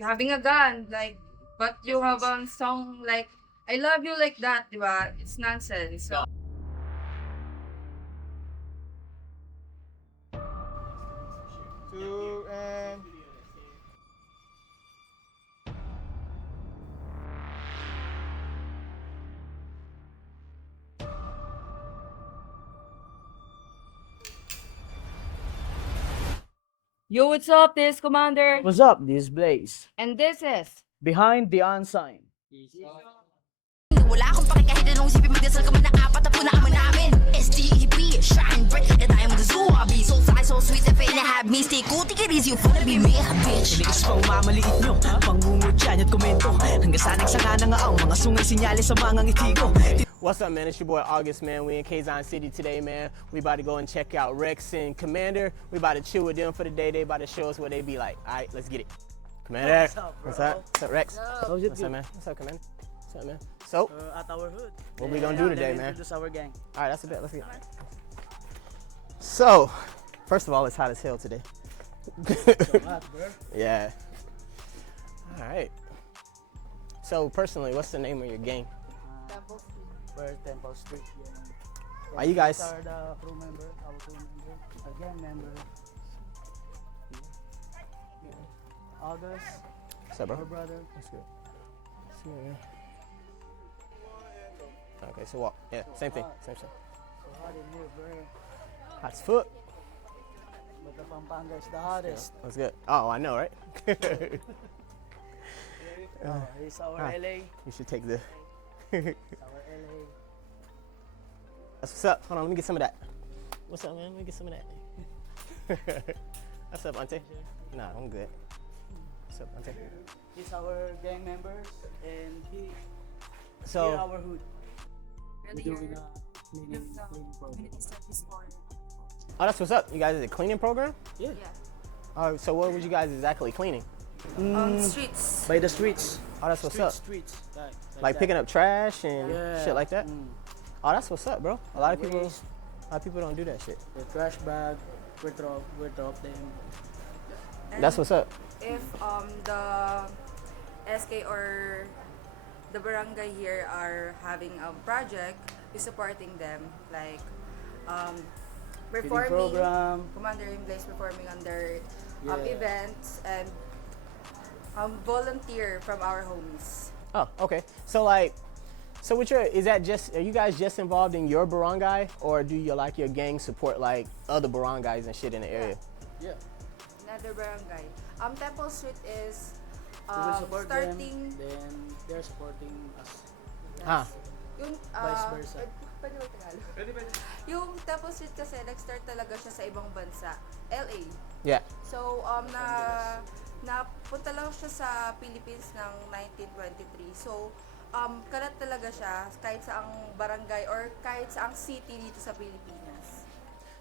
having a gun, like, but you have a song like, I love you like that, di ba? It's nonsense. So, Two and yo, what's up? This is Commander. What's up? This is Blaze. And this is Behind the unsigned. Wala akong pakikahit anong isipin magdasal ka man na apat na punaman namin SDEP, shine bright, na tayo magdasuwabi So size, so sweet, if it have me Stay cool, take it easy, you wanna be me, bitch Likas pa umamaliit nyo, pangungod yan at komento Hanggang sa nagsanga na nga ang mga sungay sinyales sa mga ngiti ko. what's up, man? It's your boy August, man. We in Kazan City today, man. We about to go and check out Rex and Commander. We about to chill with them for the day. They about to show us what they be like. All right, let's get it. Commander, What's up, bro? what's up? What's up, Rex? How's it What's up, good? man? What's up, Commander? What's up, man? So, At our hood. What we gonna do today, let me man? Introduce our gang. all right, that's a bit. Let's get it. So, first of all, it's hot as hell today. Hot, bro. Yeah. All right. So, personally, what's the name of your gang? We're Temple Street. Why you guys- These are the crew member, our crew member, our gang member. August, What's up, bro? our brother. That's good. That's good, man. Okay, so walk. Yeah, same thing. Same thing. So hot in here, bro. Hot as foot. But the Pampanga is the hottest. That's good. Oh, I know, right? It's our Ah. LA. You should take the. It's our LA. That's what's up. Hold on, let me get some of that. What's up, man? Let me get some of that. What's up, Auntie? Nah, I'm good. What's up, Auntie? He's our gang members and here So, our hood. We're We're doing here. a cleaning program. Community service for oh, that's what's up. You guys is a cleaning program? Yeah. Oh, so what was you guys exactly cleaning? streets. By the streets. Oh, that's what's up. Streets. Like picking up trash and Yeah. shit like that. Mm. Oh, that's what's up, bro. A lot of people, Waste. don't do that shit. The trash bag, we drop them. That's what's up. If the SK or the barangay here are having a project, we're supporting them, like Feeding performing, program. Commander in Place performing on their Yeah. events, and volunteer from our homies. Oh, okay. So like, so what are you guys just involved in your barangay, or do you like your gang support like other barangays and shit in the area? Yeah. Another barangay. Temple Street is We will support starting. them, then they're supporting us. Ah, Yung, Vice versa. Pwede ba Tagalog? Pwede. Yung Temple Street kasi, nag-start talaga siya sa ibang bansa. LA. yeah. So, napunta lang siya sa Philippines ng 1923. So, kalat talaga siya kahit sa ang barangay or kahit sa ang city dito sa Pilipinas.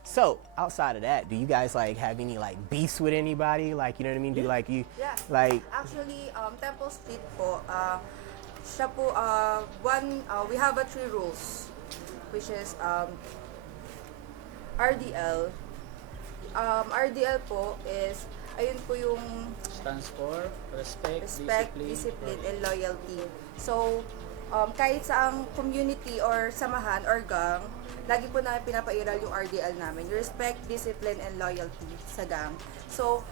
So outside of that, do you guys like have any like beefs with anybody? Like, you know what I mean? Do like you Yeah. like Actually, Temple Street po, siya po, we have a 3 rules, which is RDL. RDL po is, ayun po yung Stands for respect, discipline, and loyalty. So, kahit sa ang community or samahan or gang, lagi po namin pinapairal yung RDL namin. Respect, discipline, and loyalty sa gang. So,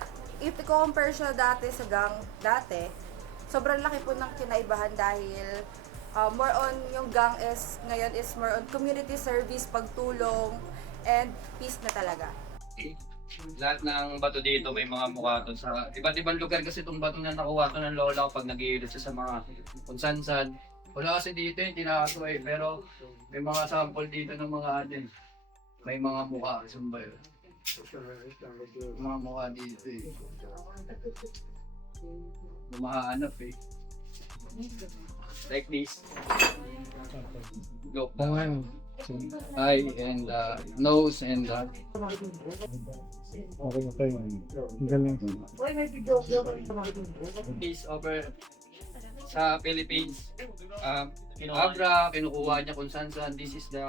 if i-compare siya dati sa gang dati, sobrang laki po ng kinaibahan dahil more on yung gang is, ngayon is more on community service, pagtulong, and peace na talaga. Lahat ng bato dito may mga mukha to sa iba't ibang lugar kasi itong bato na nakuha to ng lola ko pag nag-iilot siya sa mga kung san-san. Wala kasi dito yung tinakaso pero may mga sample dito ng mga atin. May mga mukha, saan ba yun? Mga mukha dito eh. Lumahanap eh. Like this. Look, eye and nose and is over sa Philippines. Abra, kinukuha niya kung saan saan. This is the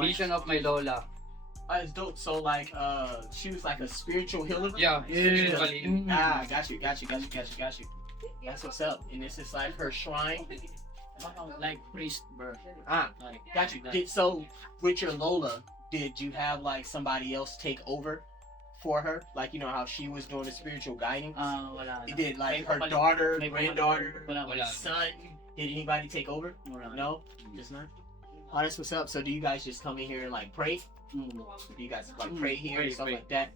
mission of my lola. It's dope. So like, she was like a spiritual healer. Yeah, spiritually. Ah, got you. That's what's up. And this is like her shrine. Like priest, bro. Ah, Like, got you. that. So with your Lola, did you have like somebody else take over for her? Like, you know how she was doing the spiritual guiding? Wala na. Did like May her kapalit- daughter, may granddaughter, Wala. son, did anybody take over? Wala. No? Just not? Oh, that's what's up. So do you guys just come in here and like pray? Mm. Do you guys like pray here and stuff pray. like that?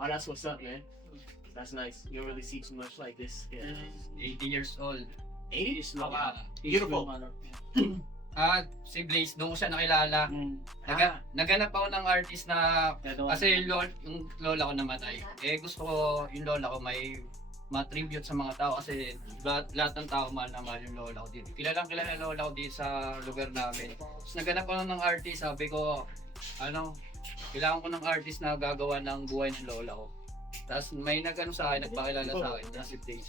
Oh, that's what's up, man. That's nice. You don't really see too much like this. Yeah. 80 years old. 80? Is lang. Beautiful. Si Blaze, doon ko siya nakilala. Mm. Naganap ako ng artist na Gagawa. kasi yung lola ko namatay. Gusto ko yung lola ko may ma-tribute sa mga tao kasi lahat ng tao mahal na mahal yung lola ko dito. Kilalang kilala yung lola ko dito sa lugar namin. Tapos naganap ako ng artist, sabi ko, kailangan ko ng artist na gagawa ng buhay ng lola ko. Tapos may sa akin, nagpakilala sa akin, na si Blaze.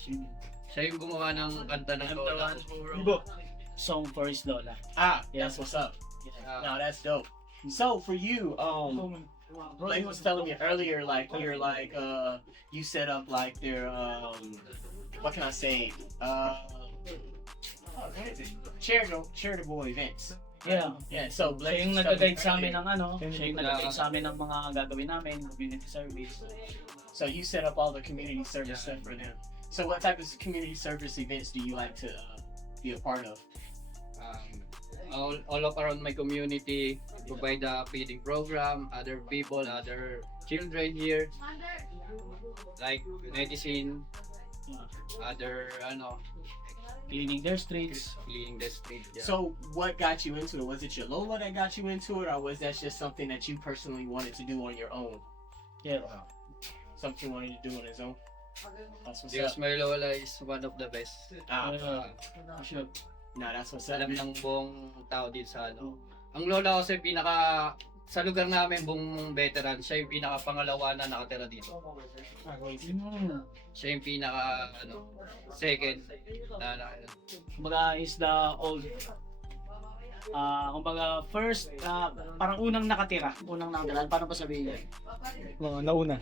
Siya yung gumawa ng kanta ng lola ko. Song for his Lola. Ah, Yeah. that's what's up. Yeah. No, that's dope. So for you, Blake was telling me earlier, like you're like you set up like their what can I say? What is it? Charitable events. Yeah. Yeah. So Siya Blake yung was telling me nag-guide sa amin earlier. ng siya yung nag-guide sa amin ng mga gagawin namin, community service. So you set up all the community service stuff for them. So what type of community service events do you like to be a part of? All up around my community, provide a feeding program, other people, other children here, like medicine, other Cleaning their streets. cleaning the street. Yeah. So what got you into it? Was it your Lola that got you into it, or was that just something that you personally wanted to do on your own? Yeah. Something you wanted to do on his own? That's what's Because up. my lola is one of the best. Ah, Sure. no, that's what's up. Alam ng buong tao dito sa Ang lola ko kasi sa lugar namin, buong veteran, siya yung pinaka-pangalawa na nakatira dito. Siya yung second na Kumbaga is the old kumbaga first parang unang nakatira paano pa sabihin Nauna.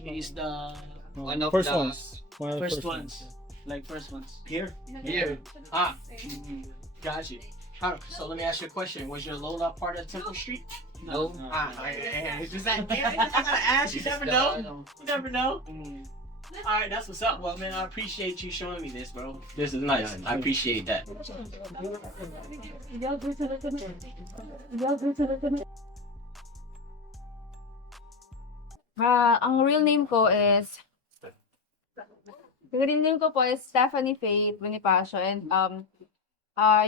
he is the one of First the ones. One of the first first ones like first ones Here? here. Ah, got you. So let me ask you a question. Was your Lola part of Temple Street? No. Ah, just that. I gotta ask. You never know. You never know. All right, that's what's up. Well, man, I appreciate you showing me this, bro. This is nice. I appreciate that. Ang real name ko is Stephanie Faith Bonifacio, and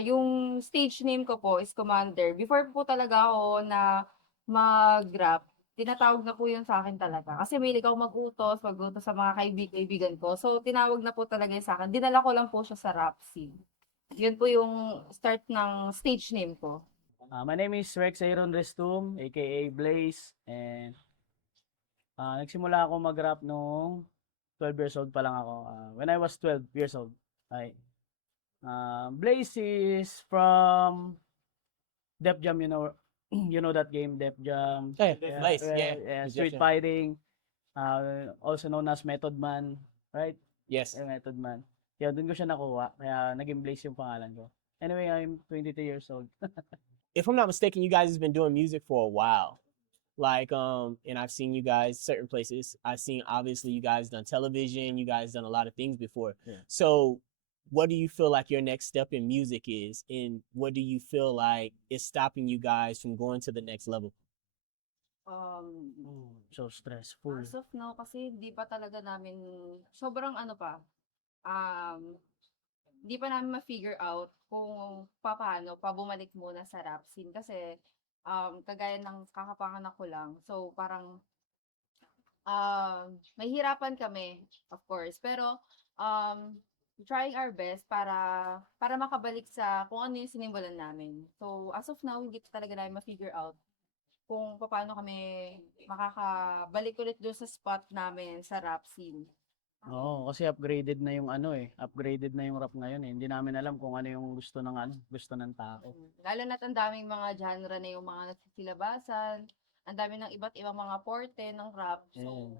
yung stage name ko po is Commander. Before po talaga ako na mag-rap, tinatawag na po yun sa akin talaga. Kasi mahilig ako mag-utos sa mga kaibigan ko. So, tinawag na po talaga yun sa akin. Dinala ko lang po siya sa rap scene. Yun po yung start ng stage name ko. my name is Rex Aaron Restum aka Blaze, and nagsimula ako mag-rap noong 12 years old pa lang ako. When I was 12 years old. Blaze is from Def Jam, you know that game, Def Jam. Hey, Blaze, yeah. Yes, Street yes. fighting, also known as Method Man, right? Yes. Method Man. Kaya doon ko siya nakuha, kaya naging Blaze yung pangalan ko. Anyway, I'm 22 years old. If I'm not mistaken, you guys have been doing music for a while. Like, and I've seen you guys certain places. I've seen, obviously, you guys done television. You guys done a lot of things before. Yeah. So what do you feel like your next step in music is? And what do you feel like is stopping you guys from going to the next level? So stressful. As of now, kasi di pa talaga namin, sobrang di pa namin ma-figure out kung paano pa bumalik muna sa rap scene. Kasi, kagaya ng kakapanganak ko lang. So, parang, mahihirapan kami, of course. Pero, trying our best para makabalik sa kung ano yung sinimulan namin. So, as of now, hindi pa talaga namin ma-figure out kung paano kami makakabalik ulit doon sa spot namin sa rap scene. Oo, kasi upgraded na yung upgraded na yung rap ngayon eh. Hindi namin alam kung ano yung gusto ng tao. Lalo na't ang daming mga genre na yung mga nagsisilabasan, Ang dami ng iba't ibang mga porte ng rap. So,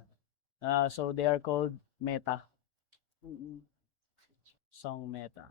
So they are called meta. mm-mm. Song meta.